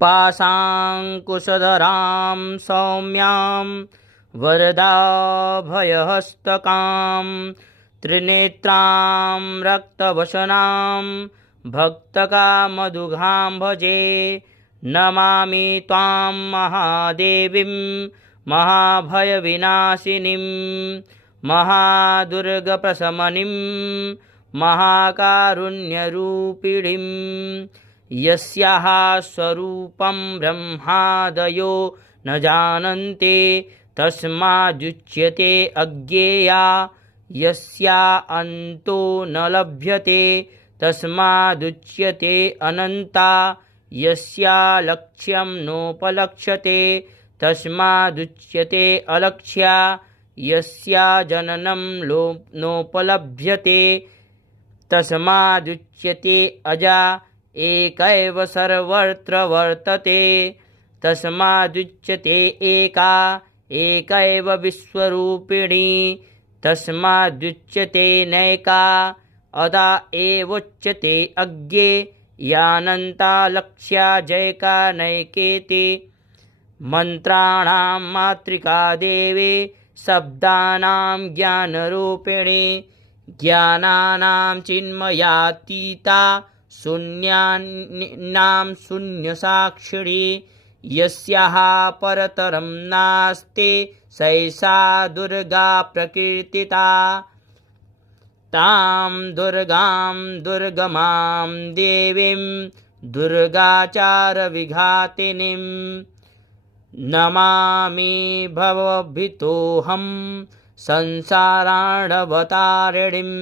पाशाङ्कुशधरां सौम्यां वरदाभयहस्तकां त्रिनेत्रां रक्तवसनां भक्तकामदुघां भजे। नमामि त्वां महादेवीं महाभयविनाशिनीं महादुर्गप्रशमनीं महाकारुण्यरूपिणीं। यस्याः स्वरूपं ब्रह्मादयो न जानन्ति तस्मादुच्यते अज्ञेया। यस्या अन्तो न लभ्यते तस्मादुच्यते अनन्ता। यस्या लक्ष्यं नोपलक्ष्यते तस्मादुच्यते अलक्ष्या। यस्या जननं नोपलभ्यते तस्मादुच्यते अजा। एक एव सर्वत्र वर्तते तस्मादुच्यते एका। एक एव विश्वरूपिणी तस्मादुच्यते नैका। अदा एवोच्यते अज्ञेयानन्ता लक्ष्या जैका नैकेति। मन्त्राणां मातृका देवी शब्दानां ज्ञानरूपिणी ज्ञानानां चिन्मयातीता शून्यानां शून्यसाक्षिणी। यस्याः परतरं नास्ति सैषा दुर्गा प्रकीर्तिता। तां दुर्गां दुर्गमां देवीं दुर्गाचारविघातिनीं नमामि भवभीतोऽहं संसारार्णवतारिणीम्।